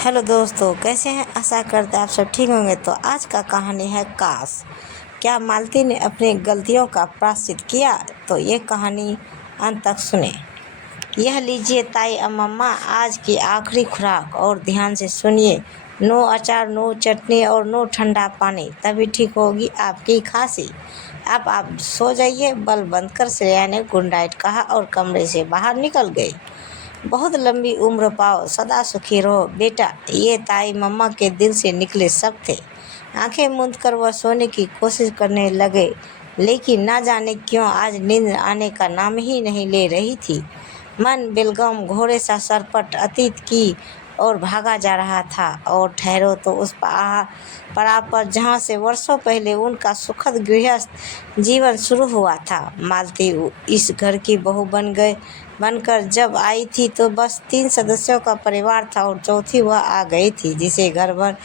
Hello दोस्तों, कैसे हैं? आशा करते हैं आप सब ठीक होंगे। तो आज का कहानी है काश। क्या मालती ने अपनी गलतियों का प्रायश्चित किया? तो ये कहानी अंत तक सुने। यह लीजिए ताई अम्मा, आज की आखिरी खुराक, और ध्यान से सुनिए। नो अचार, नो चटनी और नो ठंडा पानी, तभी ठीक होगी आपकी खांसी। अब आप सो जाइए। बल्ब बंद कर श्रेया ने गुड नाइट कहा और कमरे से बाहर निकल गई। बहुत लंबी उम्र पाओ, सदा सुखी रहो बेटा, ये ताई मम्मा के दिल से निकले शब्द थे। आंखें मूंद कर वह सोने की कोशिश करने लगे, लेकिन ना जाने क्यों आज नींद आने का नाम ही नहीं ले रही थी। मन बिलगम घोड़े सा सरपट अतीत की और भागा जा रहा था। और ठहरो तो उस पड़ाव पर जहाँ से वर्षों पहले उनका सुखद गृहस्थ जीवन शुरू हुआ था। मालती इस घर की बहू बनकर जब आई थी तो बस 3 सदस्यों का परिवार था और चौथी वह आ गई थी, जिसे घर भर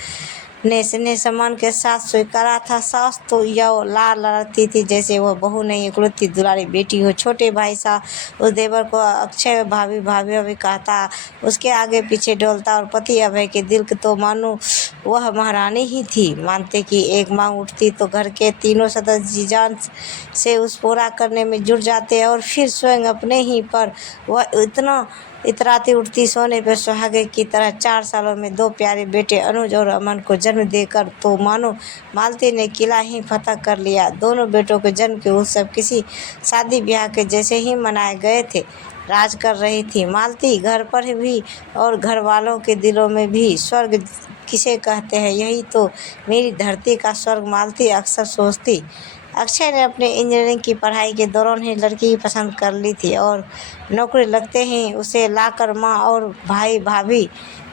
ने स्नेह सम्मान के साथ स्वीकारा था। सास तो यह लाड़ लड़ती थी जैसे वह बहू नहीं इकलौती दुलारी बेटी हो। छोटे भाई सा उस देवर को अक्षय भाभी भाभी भाभी कहता, उसके आगे पीछे डोलता, और पति अभय के दिल तो मानो वह महारानी ही थी। मानते कि एक मांग उठती तो घर के तीनों सदस्य जी जान से उस पूरा करने में जुट जाते, और फिर स्वयं अपने ही पर वह इतना इतराती उठती। सोने पर सुहागे की तरह 4 सालों में 2 प्यारे बेटे अनुज और अमन को जन्म देकर तो मानो मालती ने किला ही फतह कर लिया। दोनों बेटों के जन्म के उत्सव किसी शादी ब्याह के जैसे ही मनाए गए थे। राज कर रही थी मालती, घर पर भी और घर वालों के दिलों में भी। स्वर्ग किसे कहते हैं, यही तो मेरी धरती का स्वर्ग मालती अक्सर सोचती। अक्षय ने अपने इंजीनियरिंग की पढ़ाई के दौरान ही लड़की पसंद कर ली थी और नौकरी लगते ही उसे लाकर माँ और भाई भाभी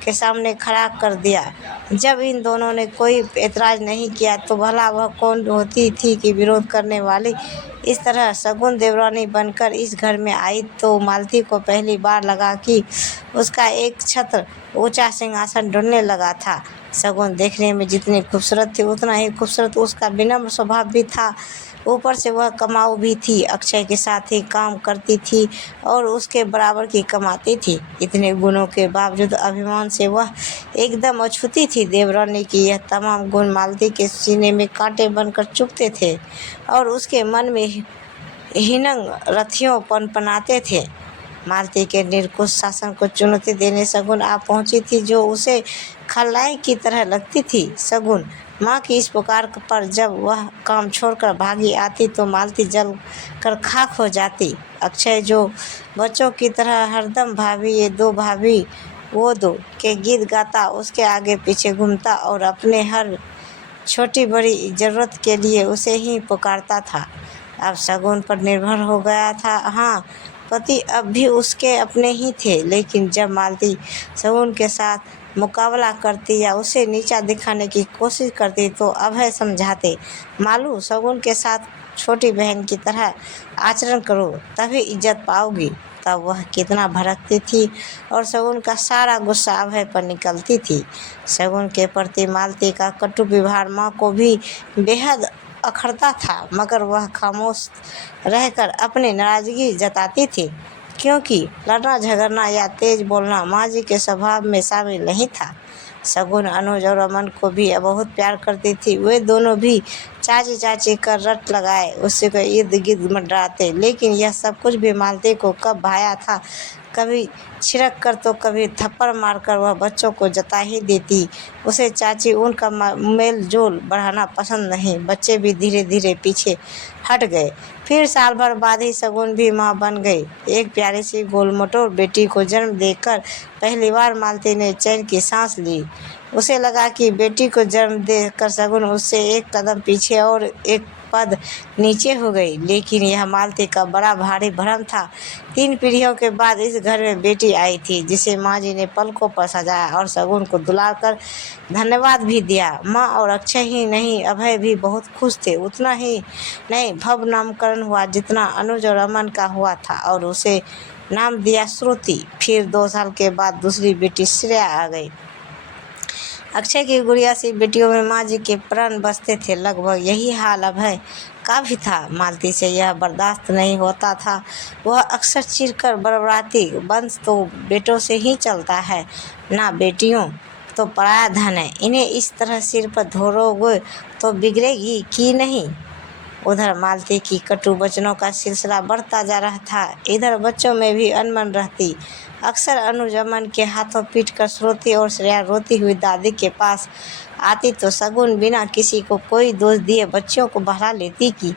के सामने खड़ा कर दिया। जब इन दोनों ने कोई एतराज़ नहीं किया तो भला वह कौन होती थी कि विरोध करने वाली। इस तरह शगुन देवरानी बनकर इस घर में आई तो मालती को पहली बार लगा कि उसका एक छत्र ऊंचा सिंहासन ढूंढने लगा था। शगुन देखने में जितनी खूबसूरत थी उतना ही खूबसूरत उसका विनम्र स्वभाव भी था। ऊपर से वह कमाऊ भी थी, अक्षय के साथ ही काम करती थी और उसके बराबर की कमाती थी। इतने गुणों के बावजूद अभिमान से वह एकदम अछूती थी। देवरानी की यह तमाम गुण मालती के सीने में कांटे बनकर चुभते थे और उसके मन में हिनंग रथियों पनपनाते थे। मालती के निरंकुश शासन को चुनौती देने शगुन आ पहुंची थी, जो उसे खलनायक की तरह लगती थी। शगुन माँ की इस पुकार पर जब वह काम छोड़कर भागी आती तो मालती जल कर खाक हो जाती। अक्षय जो बच्चों की तरह हरदम भाभी ये दो भाभी वो दो के गीत गाता उसके आगे पीछे घूमता और अपने हर छोटी बड़ी ज़रूरत के लिए उसे ही पुकारता था, अब शगुन पर निर्भर हो गया था। हाँ, पति अब भी उसके अपने ही थे, लेकिन जब मालती शगुन के साथ मुकाबला करती या उसे नीचा दिखाने की कोशिश करती तो अभय समझाते, मालू शगुन के साथ छोटी बहन की तरह आचरण करो तभी इज्जत पाओगी। तब वह कितना भड़कती थी और शगुन का सारा गुस्सा अभय पर निकलती थी। शगुन के प्रति मालती का कटु व्यवहार माँ को भी बेहद अखरता था, मगर वह खामोश रहकर अपनी नाराज़गी जताती थी, क्योंकि लड़ना झगड़ना या तेज बोलना माँ जी के स्वभाव में शामिल नहीं था। शगुन अनुज और अमन को भी बहुत प्यार करती थी। वे दोनों भी चाची चाची कर रट लगाए उसी को इर्द गिर्द मंडराते, लेकिन यह सब कुछ भी मालती को कब भाया था। कभी छिड़क कर तो कभी थप्पड़ मारकर वह बच्चों को जता ही देती। उसे चाची उनका मेल जोल बढ़ाना पसंद नहीं। बच्चे भी धीरे धीरे पीछे हट गए। फिर साल भर बाद ही शगुन भी माँ बन गई। एक प्यारी सी गोलमटोर बेटी को जन्म देकर पहली बार मालती ने चैन की सांस ली। उसे लगा कि बेटी को जन्म देकर शगुन उससे एक कदम पीछे और एक पद नीचे हो गई, लेकिन यह मालती का बड़ा भारी भ्रम था। 3 पीढ़ियों के बाद इस घर में बेटी आई थी, जिसे माँ जी ने पलकों पर सजाया और शगुन को दुलार कर धन्यवाद भी दिया। माँ और अक्षय ही नहीं, अभय भी बहुत खुश थे। उतना ही नहीं, भव्य नामकरण हुआ जितना अनुज और अमन का हुआ था, और उसे नाम दिया श्रुति। फिर 2 साल के बाद दूसरी बेटी श्रेया आ गई। अक्षय की गुड़िया सी बेटियों में माँ जी के प्राण बसते थे। लगभग यही हाल अभय का भी था। मालती से यह बर्दाश्त नहीं होता था। वह अक्सर चिढ़कर बड़बड़ाती, वंश तो बेटों से ही चलता है ना बेटियों। तो पराया धन है, इन्हें इस तरह सिर पर धरोगे तो बिगड़ेगी कि नहीं। उधर मालती की कटु वचनों का सिलसिला बढ़ता जा रहा था। इधर बच्चों में भी अनबन रहती। अक्सर अनुज अमन के हाथों पीट कर श्रुति और श्रेया रोती हुई दादी के पास आती तो शगुन बिना किसी को कोई दोष दिए बच्चों को बहला लेती कि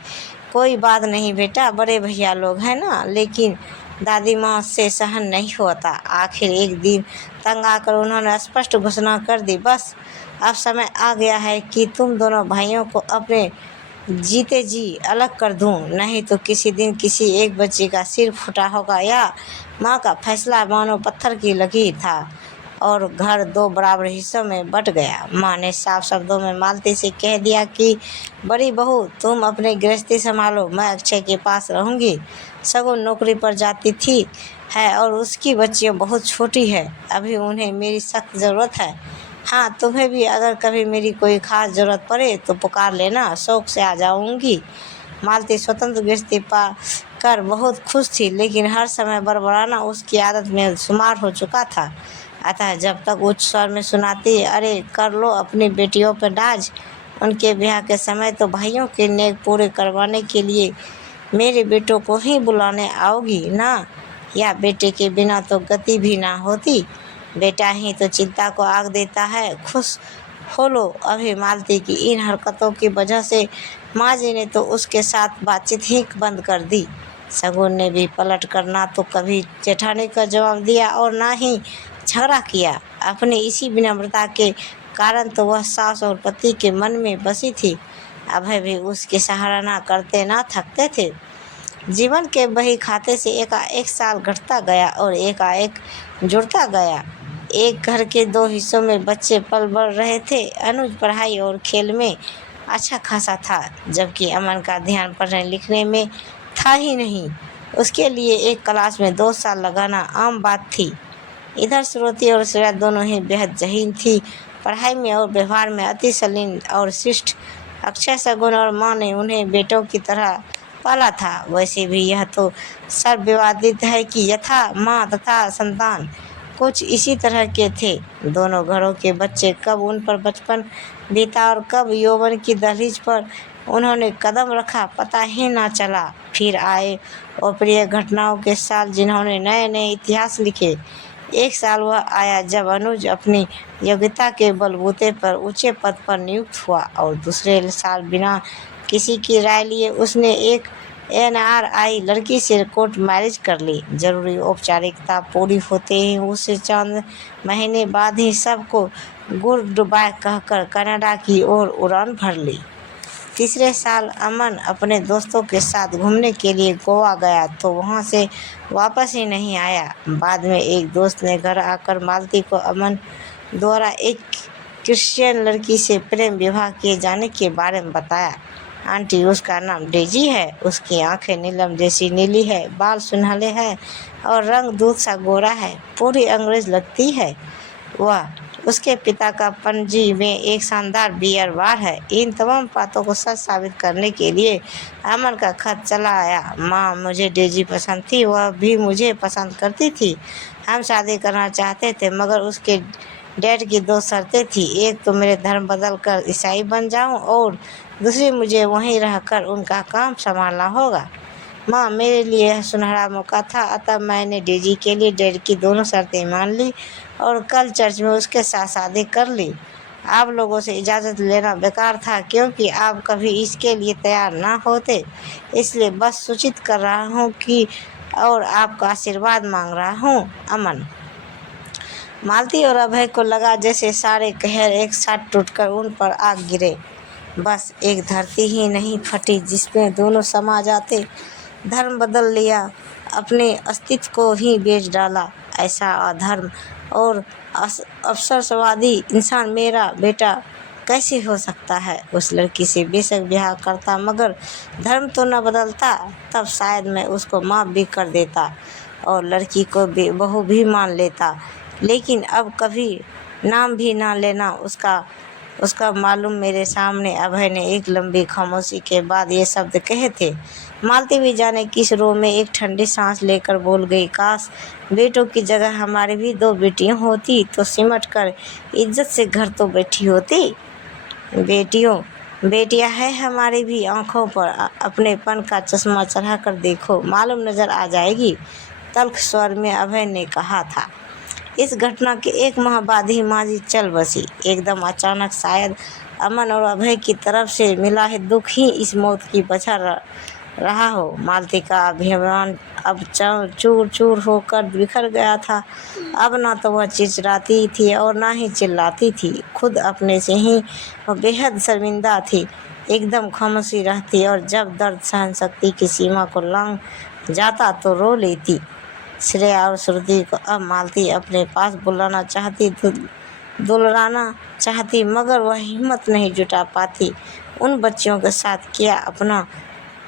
कोई बात नहीं बेटा, बड़े भैया लोग हैं ना। लेकिन दादी माँ से सहन नहीं होता। आखिर एक दिन तंग आकर उन्होंने स्पष्ट घोषणा कर दी, बस अब समय आ गया है कि तुम दोनों भाइयों को अपने जीते जी अलग कर दूं, नहीं तो किसी दिन किसी एक बच्चे का सिर फूटा होगा। या माँ का फैसला मानो पत्थर की लकीर था और घर दो बराबर हिस्सों में बट गया। माँ ने साफ शब्दों में मालती से कह दिया कि बड़ी बहू तुम अपनी गृहस्थी संभालो, मैं अक्षय के पास रहूँगी। शगुन नौकरी पर जाती थी है और उसकी बच्चियाँ बहुत छोटी है, अभी उन्हें मेरी सख्त ज़रूरत है। हाँ, तुम्हें भी अगर कभी मेरी कोई ख़ास ज़रूरत पड़े तो पुकार लेना, शौक़ से आ जाऊँगी। मालती स्वतंत्र गृहस्थी पा कर बहुत खुश थी, लेकिन हर समय बड़बड़ाना उसकी आदत में शुमार हो चुका था। अतः जब तक उच्च स्वर में सुनाती, अरे कर लो अपनी बेटियों पर नाज, उनके ब्याह के समय तो भाइयों के नेक पूरे करवाने के लिए मेरे बेटों को ही बुलाने आओगी ना, या बेटे के बिना तो गति भी ना होती। बेटा ही तो चिंता को आग देता है, खुश हो लो। अभी मालती की इन हरकतों की वजह से माँ जी ने तो उसके साथ बातचीत ही बंद कर दी। शगुन ने भी पलट कर ना तो कभी जेठानी का जवाब दिया और ना ही झगड़ा किया। अपनी इसी विनम्रता के कारण तो वह सास और पति के मन में बसी थी। अभय भी उसकी सराहना करते ना थकते थे। जीवन के बही खाते से एकाएक साल घटता गया और एकाएक जुड़ता गया। एक घर के दो हिस्सों में बच्चे पल बढ़ रहे थे। अनुज पढ़ाई और खेल में अच्छा खासा था, जबकि अमन का ध्यान पढ़ने लिखने में था ही नहीं। उसके लिए एक क्लास में 2 साल लगाना आम बात थी। इधर श्रुति और श्रेया दोनों ही बेहद जहीन थी, पढ़ाई में और व्यवहार में अति शालीन और शिष्ट। अक्षय, शगुन और माँ ने उन्हें बेटों की तरह पाला था। वैसे भी यह तो सर्वविवादित है कि यथा माँ तथा संतान कुछ इसी तरह के थे। दोनों घरों के बच्चे कब उन पर बचपन बीता और कब यौवन की दहलीज पर उन्होंने कदम रखा पता ही ना चला। फिर आए अप्रिय घटनाओं के साल, जिन्होंने नए नए इतिहास लिखे। एक साल वह आया जब अनुज अपनी योग्यता के बलबूते पर ऊंचे पद पर नियुक्त हुआ और दूसरे साल बिना किसी की राय लिए उसने एक NRI लड़की से कोर्ट मैरिज कर ली। जरूरी औपचारिकता पूरी होते ही उसे चंद महीने बाद ही सबको गुड बाय कहकर कनाडा की ओर उड़ान भर ली। तीसरे साल अमन अपने दोस्तों के साथ घूमने के लिए गोवा गया तो वहां से वापस ही नहीं आया। बाद में एक दोस्त ने घर आकर मालती को अमन द्वारा एक क्रिश्चियन लड़की से प्रेम विवाह किए जाने के बारे में बताया। आंटी, उसका नाम डेजी है, उसकी आंखें नीलम जैसी नीली है, बाल सुनहले हैं और रंग दूध सा गोरा है, पूरी अंग्रेज लगती है। वह उसके पिता का पणजी में एक शानदार बियर बार है। इन तमाम बातों को सच साबित करने के लिए अमन का खत चला आया। माँ, मुझे डेजी पसंद थी, वह भी मुझे पसंद करती थी। हम शादी करना चाहते थे, मगर उसके डैड की 2 शर्तें थी। एक तो मेरे धर्म बदल कर ईसाई बन जाऊं और दूसरी मुझे वहीं रहकर उनका काम संभालना होगा। माँ, मेरे लिए यह सुनहरा मौका था, अतः मैंने डेजी के लिए डैड की दोनों शर्तें मान ली और कल चर्च में उसके साथ शादी कर ली। आप लोगों से इजाज़त लेना बेकार था, क्योंकि आप कभी इसके लिए तैयार ना होते। इसलिए बस सूचित कर रहा हूँ कि और आपका आशीर्वाद मांग रहा हूँ। अमन। मालती और अभय को लगा जैसे सारे कहर एक साथ टूटकर उन पर आ गिरे। बस एक धरती ही नहीं फटी जिसमें दोनों समा जाते। धर्म बदल लिया, अपने अस्तित्व को ही बेच डाला। ऐसा अधर्म और अवसरवादी इंसान मेरा बेटा कैसे हो सकता है। उस लड़की से बेशक ब्याह करता, मगर धर्म तो न बदलता। तब शायद मैं उसको माफ़ भी कर देता और लड़की को बहू भी मान लेता। लेकिन अब कभी नाम भी ना लेना उसका उसका मालूम मेरे सामने अभय ने एक लंबी खामोशी के बाद ये शब्द कहे थे। मालती भी जाने किस रो में एक ठंडी सांस लेकर बोल गई, काश बेटों की जगह हमारी भी 2 बेटियां होती तो सिमट कर इज्जत से घर तो बैठी होती। बेटियां है हमारी भी, आंखों पर अपनेपन का चश्मा चढ़ा कर देखो, मालूम नजर आ जाएगी, तल्ख स्वर में अभय ने कहा था। इस घटना के 1 माह बाद ही माजी चल बसी। एकदम अचानक, शायद अमन और अभय की तरफ से मिला है दुख ही इस मौत की वजह रहा हो। मालती का अभिमान अब चूर चूर होकर बिखर गया था। अब ना तो वह चिड़चिड़ाती थी और ना ही चिल्लाती थी। खुद अपने से ही वह बेहद शर्मिंदा थी। एकदम खामोशी रहती और जब दर्द सहन शक्ति की सीमा को लांघ जाता तो रो लेती। श्रेया और श्रुति को अब मालती अपने पास बुलाना चाहती, दुलराना चाहती, मगर वह हिम्मत नहीं जुटा पाती। उन बच्चियों के साथ किया अपना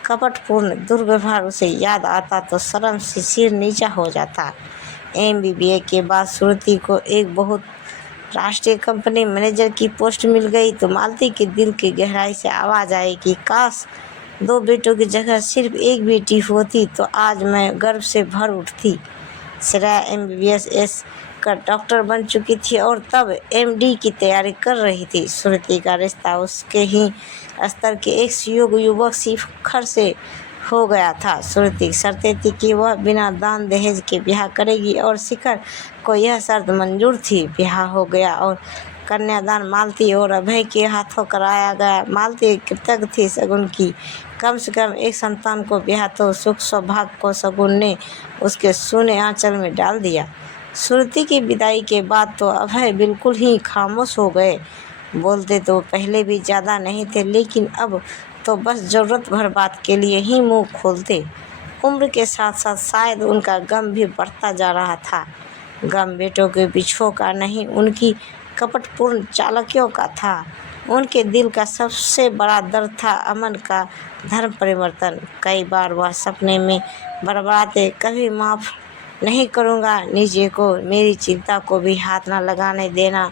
कपटपूर्ण दुर्व्यवहार उसे याद आता तो शर्म से सिर नीचा हो जाता। MBA के बाद श्रुति को एक बहुत राष्ट्रीय कंपनी मैनेजर की पोस्ट मिल गई तो मालती के दिल की गहराई से आवाज़ आई कि काश 2 बेटों की जगह सिर्फ 1 बेटी होती तो आज मैं गर्व से भर उठती। श्रेया MBBS का डॉक्टर बन चुकी थी और तब MD की तैयारी कर रही थी। श्रुति का रिश्ता उसके ही स्तर के एक युवक शिखर से हो गया था। श्रुति शर्तें थी कि वह बिना दान दहेज के ब्याह करेगी और शिखर को यह शर्त मंजूर थी। ब्याह हो गया और कन्यादान मालती और अभय के हाथों कराया गया। मालती कृतज्ञ थी शगुन की, कम से कम एक संतान को ब्याह तो सुख सौभाग्य को शगुन ने उसके सूने आंचल में डाल दिया। श्रुति की विदाई के बाद तो अभय बिल्कुल ही खामोश हो गए। बोलते तो पहले भी ज़्यादा नहीं थे, लेकिन अब तो बस ज़रूरत भर बात के लिए ही मुंह खोलते। उम्र के साथ साथ शायद उनका गम भी बढ़ता जा रहा था। गम बेटों के बिछोह का नहीं, उनकी कपटपूर्ण चालाकियों का था। उनके दिल का सबसे बड़ा दर्द था अमन का धर्म परिवर्तन। कई बार वह सपने में बड़बड़ाते, कभी माफ़ नहीं करूँगा नीचे को, मेरी चिंता को भी हाथ न लगाने देना।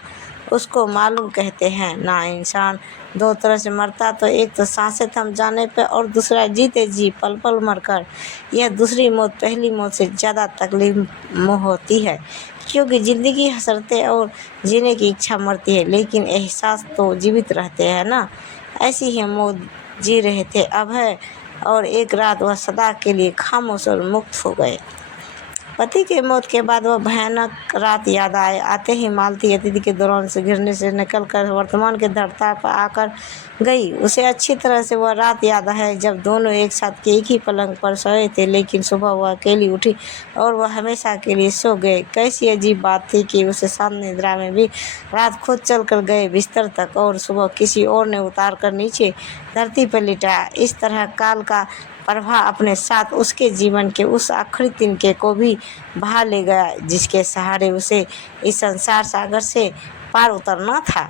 उसको मालूम कहते हैं ना, इंसान 2 तरह से मरता, तो एक तो सांसें थम जाने पे और दूसरा जीते जी पल पल मरकर। यह दूसरी मौत पहली मौत से ज़्यादा तकलीफ होती है, क्योंकि ज़िंदगी हसरते और जीने की इच्छा मरती है, लेकिन एहसास तो जीवित रहते हैं ना। ऐसी ही मौत जी रहे थे अभय, और एक रात वह सदा के लिए खामोश और मुक्त हो गए। पति के मौत के बाद वह भयानक रात याद आते ही मालती अतिथि के दौरान से घिरने से निकलकर वर्तमान के धरता पर आकर गई। उसे अच्छी तरह से वह रात याद है जब दोनों एक साथ एक ही पलंग पर सोए थे, लेकिन सुबह वह अकेली उठी और वह हमेशा के लिए सो गए। कैसी अजीब बात थी कि उसे शांत निद्रा में भी रात खुद चल कर गए बिस्तर तक और सुबह किसी और ने उतार कर नीचे धरती पर लिटाया। इस तरह काल का प्रवाह अपने साथ उसके जीवन के उस आखिरी तिनके को भी बहा ले गया जिसके सहारे उसे इस संसार सागर से पार उतरना था।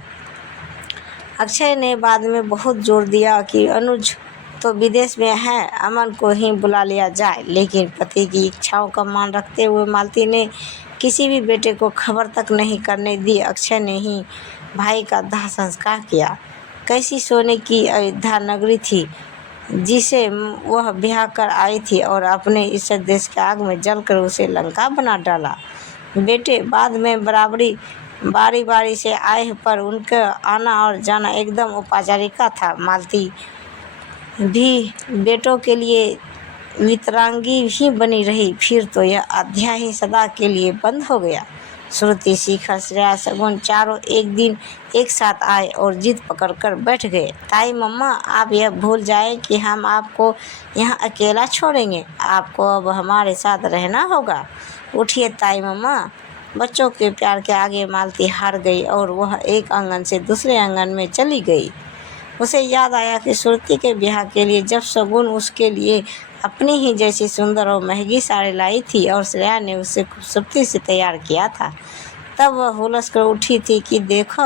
अक्षय ने बाद में बहुत जोर दिया कि अनुज तो विदेश में है, अमन को ही बुला लिया जाए, लेकिन पति की इच्छाओं का मान रखते हुए मालती ने किसी भी बेटे को खबर तक नहीं करने दी। अक्षय ने ही भाई का दाह संस्कार किया। कैसी सोने की अयोध्या नगरी थी जिसे वह ब्याह कर आई थी और अपने इस देश के आग में जलकर उसे लंका बना डाला। बेटे बाद में बारी बारी से आए, पर उनका आना और जाना एकदम औपचारिकता था। मालती भी बेटों के लिए वितरांगी ही बनी रही। फिर तो यह अध्याय ही सदा के लिए बंद हो गया। श्रुति, शिखर, श्रेया, शगुन चारों एक दिन एक साथ आए और जिद पकड़कर बैठ गए। ताई मम्मा, आप यह भूल जाए कि हम आपको यहाँ अकेला छोड़ेंगे, आपको अब हमारे साथ रहना होगा। उठिए ताई मम्मा। बच्चों के प्यार के आगे मालती हार गई और वह एक आंगन से दूसरे आंगन में चली गई। उसे याद आया कि श्रुति के ब्याह के लिए जब शगुन उसके लिए अपनी ही जैसी सुंदर और महंगी साड़ी लाई थी और श्रेया ने उसे खूबसूरती से तैयार किया था, तब वह हुलस कर उठी थी कि देखो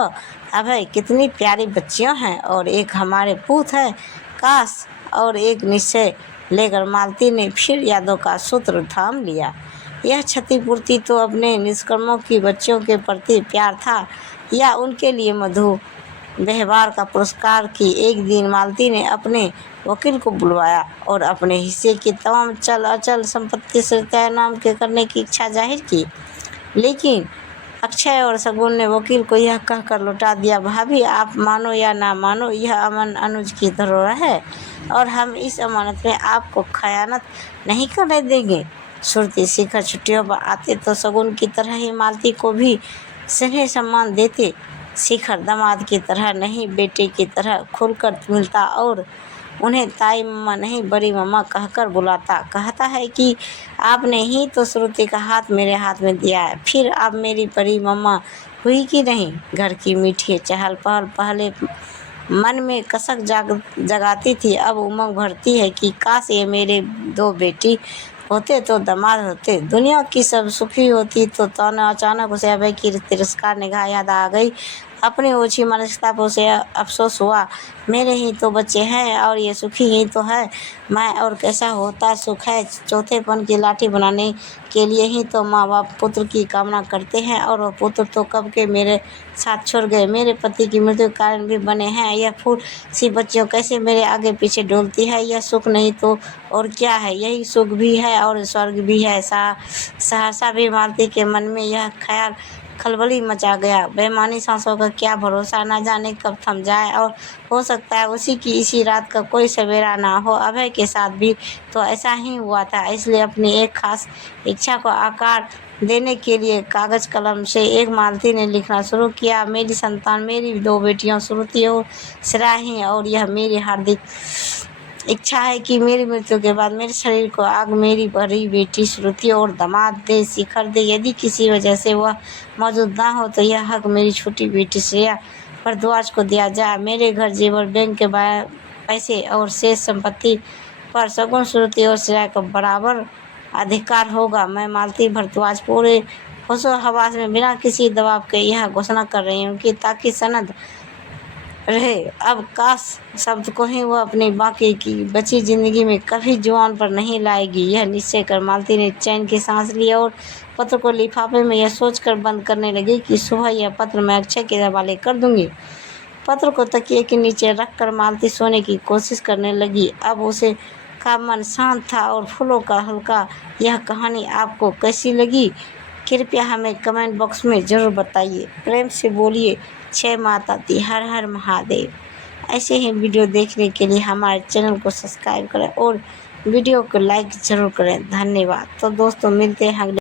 अभय, कितनी प्यारी बच्चियां हैं और एक हमारे पूत है, काश। और एक निश्चय लेकर मालती ने फिर यादों का सूत्र थाम लिया। यह क्षतिपूर्ति तो अपने निष्कर्मों की बच्चियों के प्रति प्यार था या उनके लिए व्यवहार का पुरस्कार की एक दिन मालती ने अपने वकील को बुलवाया और अपने हिस्से की तमाम चल अचल संपत्ति से तय नाम के करने की इच्छा जाहिर की। लेकिन अक्षय और शगुन ने वकील को यह कहकर लौटा दिया, भाभी आप मानो या ना मानो, यह अमन अनुज की धरोहर है और हम इस अमानत में आपको खयानत नहीं करने देंगे। श्रुति शिखर छुट्टियों पर आते तो शगुन की तरह ही मालती को भी स्नेह सम्मान देते। शिखर दामाद की तरह नहीं, बेटे की तरह खुलकर मिलता और उन्हें ताई मम्मा नहीं बड़ी मम्मा कहकर बुलाता। कहता है कि आपने ही तो श्रुति का हाथ मेरे हाथ में दिया है, फिर आप मेरी बड़ी मम्मा हुई कि नहीं। घर की मीठी चहल पहल पहले मन में कसक जगाती थी, अब उमंग भरती है कि काश ये मेरे दो बेटी होते तो दामाद होते, दुनिया की सब सुखी होती। तो अचानक उसे अभय की तिरस्कार निगाह याद आ गई। अपनी ओछी मानसिकता पर उसे अफसोस हुआ, मेरे ही तो बच्चे हैं और ये सुखी ही तो है। मैं और कैसा होता सुख है, चौथेपन की लाठी बनाने के लिए ही तो माँ बाप पुत्र की कामना करते हैं और वह पुत्र तो कब के मेरे साथ छोड़ गए। मेरे पति की मृत्यु के कारण भी बने हैं। यह फूल सी बच्चियों कैसे मेरे आगे पीछे डोलती है। यह सुख नहीं तो और क्या है, यही सुख भी है और स्वर्ग भी है। सहसा भी मालती के मन में यह ख्याल खलबली मचा गया। बेईमानी सांसों का क्या भरोसा, न जाने कब थम जाए और हो सकता है उसी की इसी रात का कोई सवेरा ना हो। अभय के साथ भी तो ऐसा ही हुआ था। इसलिए अपनी एक खास इच्छा को आकार देने के लिए कागज कलम से एक मालती ने लिखना शुरू किया, मेरी संतान, मेरी दो बेटियां श्रुति और सराही, और यह मेरी हार्दिक इच्छा है कि मेरी मृत्यु के बाद मेरे शरीर को आग मेरी बड़ी बेटी श्रुति और दामाद दे, शिखर दे। यदि किसी वजह से वह मौजूद ना हो तो यह हक मेरी छोटी बेटी श्रेया भारद्वाज को दिया जाए। मेरे घर जेवर बैंक के पैसे और शेष संपत्ति पर शगुन, श्रुति और श्रेया का बराबर अधिकार होगा। मैं मालती भारद्वाज पूरे होशो हवास में बिना किसी दबाव के यह घोषणा कर रही हूँ कि ताकि सनद रहे। अब काश शब्द को ही वह अपनी बाकी की बची जिंदगी में कभी जुबान पर नहीं लाएगी। यह निश्चय कर मालती ने चैन की सांस ली और पत्र को लिफाफे में यह सोचकर बंद करने लगी कि सुबह यह पत्र मैं अक्षय के हवाले कर दूंगी। पत्र को तकिए के नीचे रखकर मालती सोने की कोशिश करने लगी। अब उसे का मन शांत था और फूलों का हल्का। यह कहानी आपको कैसी लगी, कृपया हमें कमेंट बॉक्स में ज़रूर बताइए। प्रेम से बोलिए जय माता दी, हर हर महादेव। ऐसे ही वीडियो देखने के लिए हमारे चैनल को सब्सक्राइब करें और वीडियो को लाइक ज़रूर करें। धन्यवाद। तो दोस्तों मिलते हैं अगले